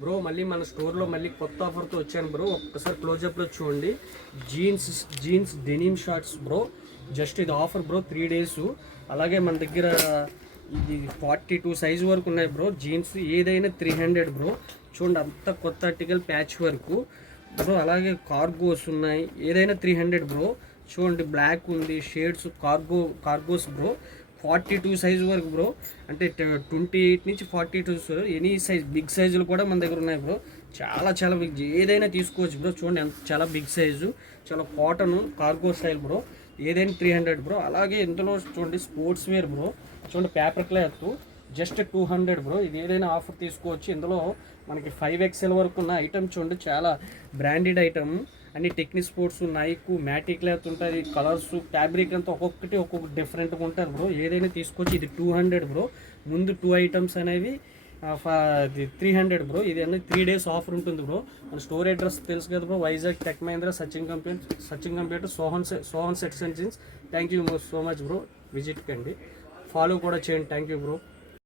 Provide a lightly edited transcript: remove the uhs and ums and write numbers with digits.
Bro మళ్ళీ మన స్టోర్లో మళ్ళీ కొత్త ఆఫర్తో వచ్చాను బ్రో. ఒక్కసారి క్లోజప్లో చూడండి. Jeans denim shorts bro. Just ఇది ఆఫర్ బ్రో 3 days. అలాగే మన దగ్గర ఇది 42 సైజు వరకు ఉన్నాయి బ్రో. జీన్స్ ఏదైనా 300 బ్రో. చూడండి అంత కొత్త ఆర్టికల్ ప్యాచ్ వరకు బ్రో. అలాగే కార్గోస్ ఉన్నాయి, ఏదైనా 300 బ్రో. చూడండి బ్లాక్ ఉంది, షేడ్స్ కార్గోస్ బ్రో. 42 సైజు వరకు బ్రో. అంటే 28 నుంచి 42 ఎనీ సైజ్, బిగ్ సైజులు కూడా మన దగ్గర ఉన్నాయి బ్రో. చాలా బిగ్, ఏదైనా తీసుకోవచ్చు బ్రో. చూడండి చాలా బిగ్ సైజు, చాలా కాటన్ కార్గో స్టైల్ బ్రో. ఏదైనా 300 బ్రో. అలాగే ఇందులో చూడండి స్పోర్ట్స్ వేర్ బ్రో. చూడండి పేపర్ క్లాత్ జస్ట్ 200 బ్రో. ఇది ఏదైనా ఆఫర్ తీసుకోవచ్చు. ఇందులో మనకి 5XL వరకు ఉన్న ఐటమ్ చూడండి, చాలా బ్రాండెడ్ ఐటమ్. అన్ని టెక్నిక్ స్పోర్ట్స్, నైక్, మ్యాటీ క్లాత్ ఉంటుంది. కలర్స్, ఫ్యాబ్రిక్ అంతా ఒక్కొక్క డిఫరెంట్గా ఉంటుంది బ్రో. ఏదైనా తీసుకోవచ్చు. ఇది 200 బ్రో. ముందు 2 ఐటమ్స్ అనేవి 300 బ్రో. ఇది అన్నీ 3 days ఆఫర్ ఉంటుంది బ్రో. మన స్టోర్ అడ్రస్ తెలుసు కదా bro, Vizag tech Mahindra Sachin computer Sohan sets and jeans. Thank you so much bro. Visit కండి, ఫాలో కూడా చేయండి. Thank you bro.